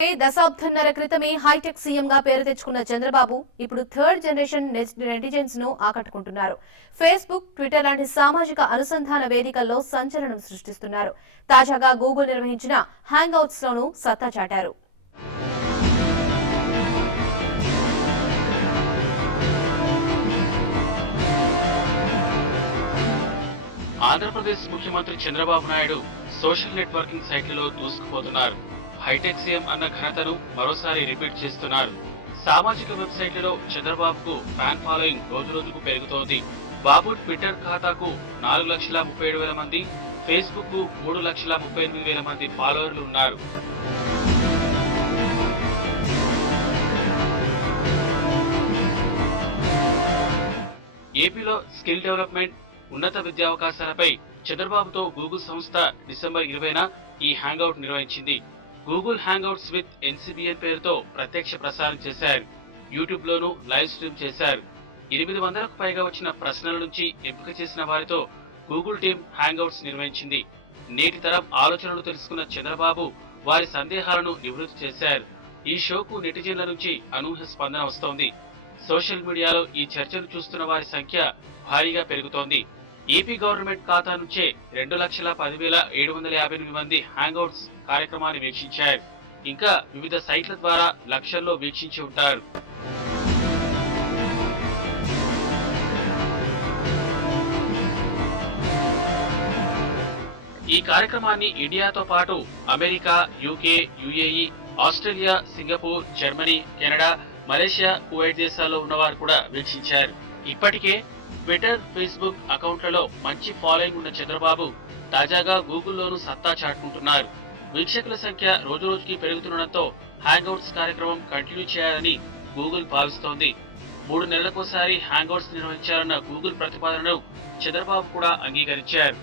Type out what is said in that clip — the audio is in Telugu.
దశాబ్దన్నర క్రితమే హైటెక్ సీఎంగా పేరు తెచ్చుకున్న చంద్రబాబు ఇప్పుడు థర్డ్ జనరేషన్ నెటిజన్స్ ను ఆకట్టుకుంటున్నారు. ఫేస్బుక్, ట్విట్టర్ లాంటి సామాజిక అనుసంధాన వేదికల్లో సంచలనం సృష్టిస్తున్నారు. తాజాగా గూగుల్ నిర్వహించిన హ్యాంగౌట్స్ లోనూ సత్తా చాటారు. ఆంధ్రప్రదేశ్ ముఖ్యమంత్రి చంద్రబాబు నాయుడు సోషల్ నెట్వర్కింగ్ సైట్లలో దూసుకుపోతున్నారు. హైటెక్ సీఎం అన్న ఘనతను మరోసారి రిపీట్ చేస్తున్నారు. సామాజిక వెబ్సైట్లలో చంద్రబాబుకు ఫ్యాన్ ఫాలోయింగ్ రోజురోజుకు పెరుగుతోంది. బాబు ట్విట్టర్ ఖాతాకు 4,37,000 మంది, ఫేస్బుక్ కు 3,38,000 మంది ఫాలోవర్లు ఉన్నారు. ఏపీలో స్కిల్ డెవలప్మెంట్, ఉన్నత విద్యావకాశాలపై చంద్రబాబుతో గూగుల్ సంస్థ డిసెంబర్ 20న ఈ హ్యాంగౌట్ నిర్వహించింది. గూగుల్ హ్యాంగౌట్స్ విత్ ఎన్సీబీఎన్ పేరుతో ప్రత్యక్ష ప్రసారం చేశారు. యూట్యూబ్ లోనూ లైవ్ స్ట్రీమ్ చేశారు. 800కు పైగా వచ్చిన ప్రశ్నల నుంచి ఎంపిక చేసిన వారితో గూగుల్ టీం హ్యాంగౌట్స్ నిర్వహించింది. నేటి తరం ఆలోచనలు తెలుసుకున్న చంద్రబాబు వారి సందేహాలను నివృత్తి చేశారు. ఈ షోకు నెటిజన్ల నుంచి అనూహ్య స్పందన వస్తోంది. సోషల్ మీడియాలో ఈ చర్చను చూస్తున్న వారి సంఖ్య భారీగా పెరుగుతోంది. ఏపీ గవర్నమెంట్ ఖాతా నుంచే 2,10,758 మంది హ్యాంగౌట్స్ కార్యక్రమాన్ని వీక్షించారు. ఇంకా వివిధ సైట్ల ద్వారా లక్షల్లో వీక్షించి ఉంటారు. ఈ కార్యక్రమాన్ని ఇండియాతో పాటు America, UK, UAE, Australia, Singapore, Germany, Canada, Malaysia, Kuwait దేశాల్లో ఉన్నవారు కూడా వీక్షించారు. ఇప్పటికే ట్విట్టర్, ఫేస్బుక్ అకౌంట్లలో మంచి ఫాలోయింగ్ ఉన్న చంద్రబాబు తాజాగా గూగుల్లోనూ సత్తా చాటుకుంటున్నారు. వీక్షకుల సంఖ్య రోజురోజుకి పెరుగుతుండటంతో హ్యాంగౌట్స్ కార్యక్రమం కంటిన్యూ చేయాలని గూగుల్ భావిస్తోంది. 3 నెలలకోసారి హ్యాంగౌట్స్ నిర్వహించాలన్న గూగుల్ ప్రతిపాదనను చంద్రబాబు కూడా అంగీకరించారు.